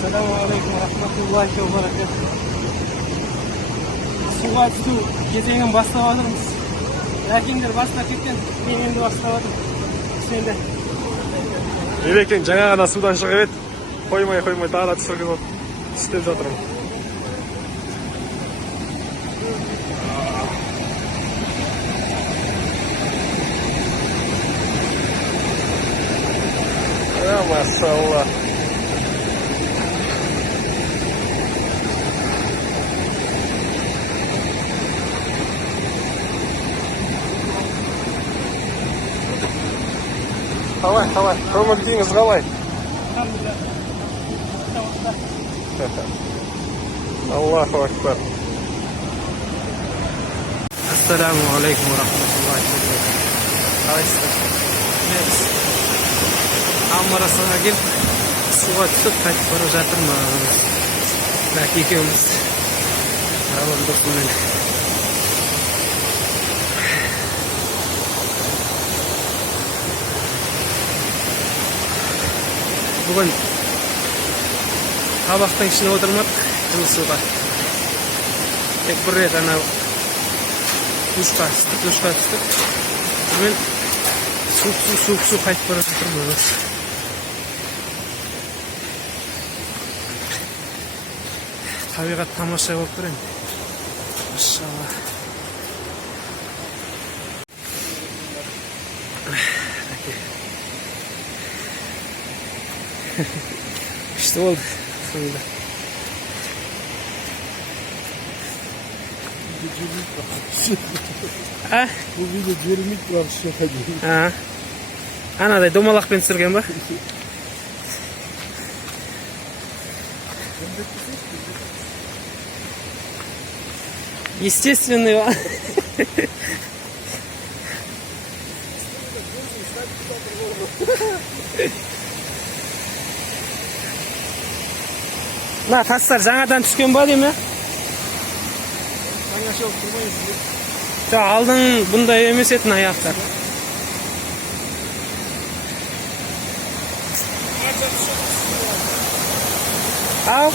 Assalamu alaikum rahmatullahi ve berekatuhu. Suға түсу кезеңін бастап жатырмыз. Әкеңдер бастап кеткен, мен енді бастап жатырмын. Сенде. Ерекең жаңа ғана судан шығып еді. Қоймай тағы да түсірген болып істеп жатырмын. Maşallah. Қалай. Көңіл күйіңіз қалай? Аллаху акбар. Ассаламу алейкум рахматуллахи ва баракатуху. Қалайсыздар? Біз Амарасыға келіп, суға түсіп қайтып бара жатырмыз. Бәк екеуміз. Рауан досымен. Бүгін қабақтың ішіне отырмадық жұмысуға. Тек бір рет анау душқа түстік. Мен су қайтып бара жатырмыз. Табиғат тамаша болып тұр енді. Машалла. İşte oldu sonunda. Ha? Bu video gerimlik var şaka gibi. Ha. Anaday domalakpен түсірген ба? Естественный ба? Мына тастар жаңадан түскен ба деймін? Жоқ, алдың бұндай емес етін аяқтар. Ау?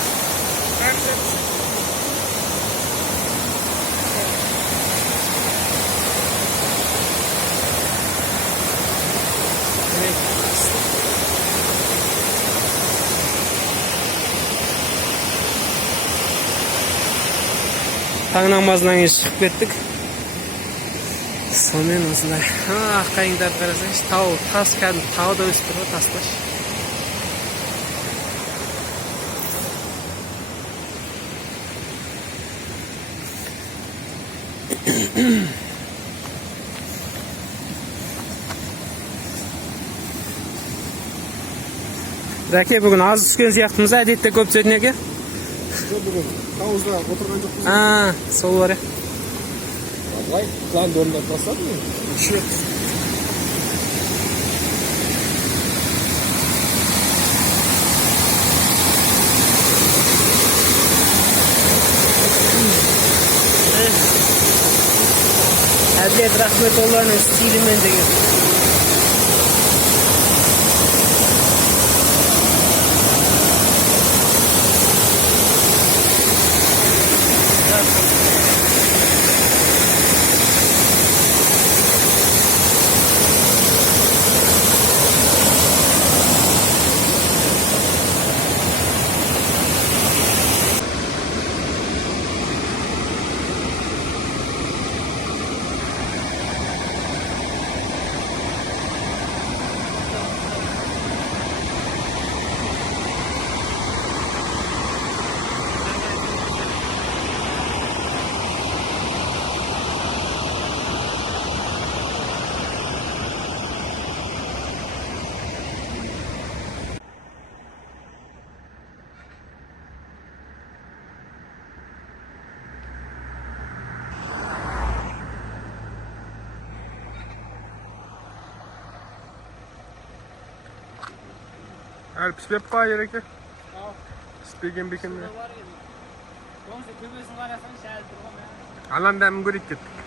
Таң намазынан кейін шығып кеттік. Сонымен осындай. Аққайыңдарды қарасаңыз, тас кәдімгі тауда өсіп тұр ғой, тасташ. Рәке, бүгін аз түскен сияқтымыз, әдетте көп түсетін еке? Бүгін тауызда отырған жоқпыз. Сол бар е. Алай, планды орындап тастадым мен. Шет. Әділет Рахметолланың стилімен деген. Pişmep var Erekke. Pişpegen bekende. Alandan mı görüp gittik.